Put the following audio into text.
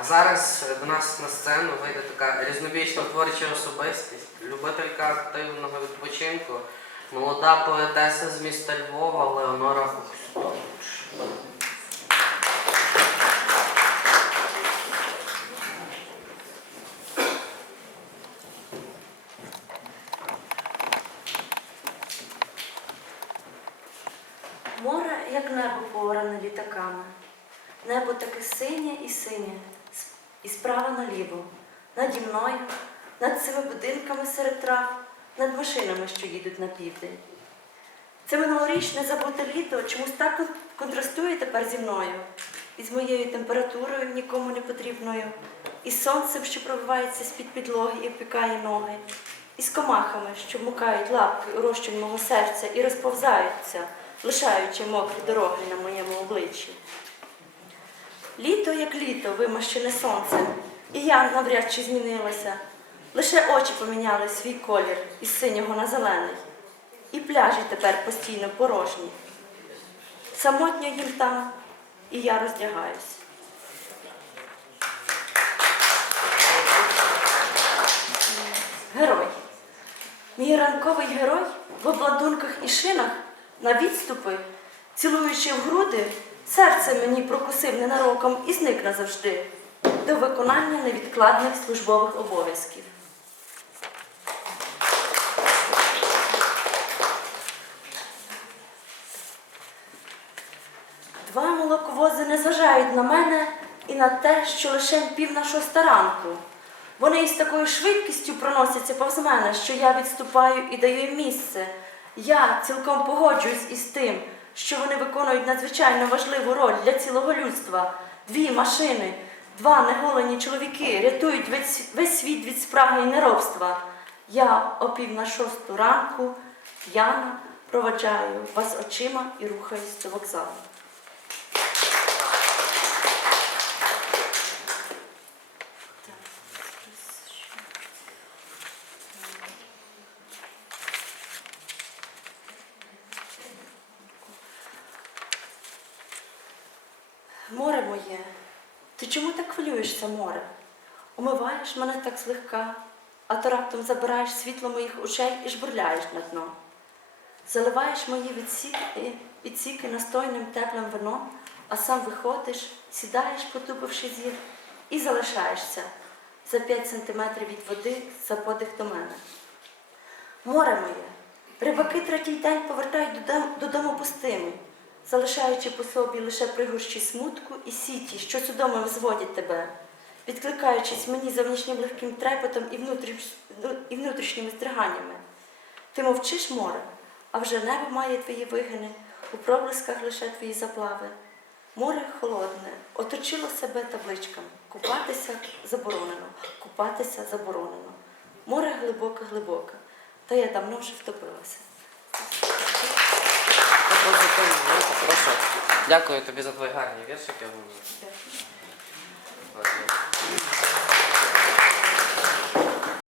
А зараз до нас на сцену вийде така різнобічна творча особистість, любителька активного відпочинку, молода поетеса з міста Львова Леонора Хустович. Море, як небо поране літаками. Небо таке синє і синє, і справа наліво. Наді мною, над цими будинками серед трав, над машинами, що їдуть на південь. Це минулорічне забуте літо чомусь так контрастує тепер зі мною, із моєю температурою нікому не потрібною, із сонцем, що пробивається з-під підлоги і опікає ноги, із комахами, що мукають лапки у розчин мого серця і розповзаються, лишаючи мокрі дороги на моєму обличчі. Літо як літо, вимащене сонцем, і я навряд чи змінилася. Лише очі поміняли свій колір із синього на зелений. І пляжі тепер постійно порожні. Самотньо їм там, і я роздягаюсь. Герой. Мій ранковий герой в обладунках і шинах на відступи, цілуючи в груди, серце мені прокусив ненароком і зник назавжди до виконання невідкладних службових обов'язків. Два молоковози не зважають на мене і на те, що лише пів на шоста ранку. Вони із такою швидкістю проносяться повз мене, що я відступаю і даю їм місце. Я цілком погоджуюсь із тим, що вони виконують надзвичайно важливу роль для цілого людства. Дві машини, два неголені чоловіки рятують весь, весь світ від спраги і неробства. Я о пів на шосту ранку п'яна проваджаю вас очима і рухаюсь до вокзалу. Море моє, ти чому так хвилюєшся, море? Умиваєш мене так злегка, а то раптом забираєш світло моїх очей і жбурляєш на дно. Заливаєш мої відсіки, відсіки настойним теплим вином, а сам виходиш, сідаєш, потупивши зір, і залишаєшся за п'ять сантиметрів від води за подих до мене. Море моє, рибаки третій день повертають додому, пустими, залишаючи по собі лише пригорщі смутку і сіті, що судоми зводять тебе, відкликаючись мені зовнішнім легким трепетом і, внутріш... ну, і внутрішніми здриганнями. Ти мовчиш, море, а вже небо має твої вигини, у проблисках лише твої заплави. Море холодне, оточило себе табличками. Купатися заборонено, купатися заборонено. Море глибоке, глибоке, та я давно вже втопилася. Прошу. Дякую тобі за твої гарні віршики. Ладно.